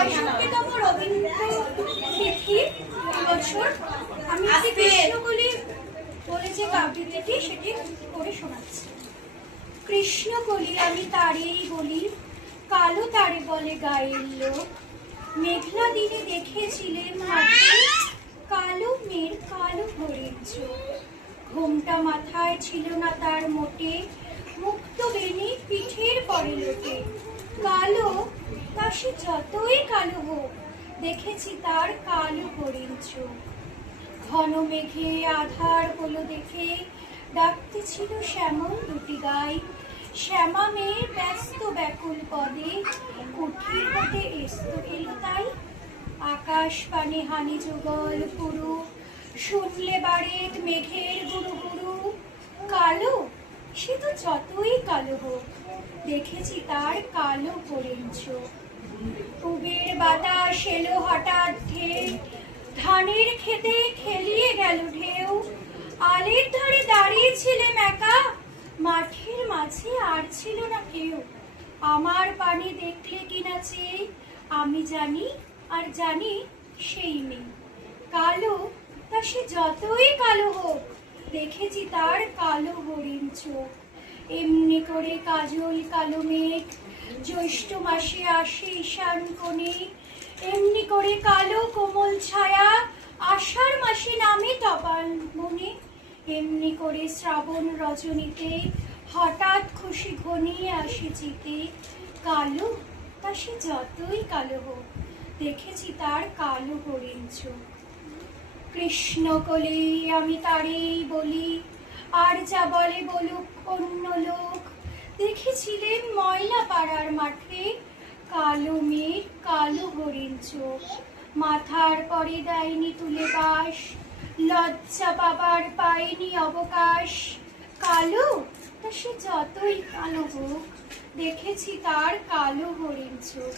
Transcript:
65তম রবীন্দ্র তিথি বছর আমি একটি কৃষ্ণকলি বলে যে আবৃত্তিটি সেটি করে শোনাচ্ছি। কৃষ্ণকলি আমি তারেই বলি, কালো তারে বলে গায়ের লোক। মেঘলা দিনে দেখেছিলেন মাঠে কালো মেয়ের কালো হরিণ চোখ। ঘোমটা মাথায় ছিল না তার মোটে, মুক্ত বেনি পিঠের পরে লোটে। কালো তা সে যতই কালো হোক, দেখেছি তার কালো হরিণ চোখ। ঘন মেঘে আধার হলো দেখে ডাকতেছিল শ্যামল দুটি গাই। শ্যামা মেয়ের ব্যস্ত ব্যাকুল পদে কুঠির হতে এলো তাই। আকাশ পানে হানি যুগল পুরু, শুনলে বাড়িত মেঘের গুরু গুরু। কালো সে তো যতই কালো হোক, দেখেছি তার কালো হরিণ চোখ। পুবের বাতাস এলো হঠাৎ ঢেউ, ধানের খেতে খেলিয়ে গেল ঢেউ। আলের ধারে দাঁড়িয়েছিলেম একা, মাঠের মাঝে আর ছিল না কেউ। আমার পানি দেখলে কিনা চেয়ে, আমি জানি আর জানি সেই মেয়ে। কালো তা সে যতই কালো হোক, দেখেছি তার কালো হরিণ চোখ। এমনি করে কাজল কালো মেঘ জ্যৈষ্ঠ মাসে আসে ঈশান কোণে। এমনি করে কালো কোমল ছায়া আষাঢ় মাসে নামে টপাল মনে। এমনি করে শ্রাবণ রজনীতে হঠাৎ খুশি ঘনিয়ে আসে চিতে। কালো তা সে যতই কালো হোক, দেখেছি তার কালো হরিণ চোখ। কৃষ্ণকলি আমি তারেই বলি, আর যা বলে বলুক অন্য লোক। দেখেছিলেন ময়লা পাড়ার মাঠে কালো মেঘ কালো হরিণ চোখ। মাথার পরে দেয়নি তুলে বাস, লজ্জা পাবার পায়নি অবকাশ। কালো তা সে যতই কালো হোক, দেখেছি তার কালো হরিণ চোখ।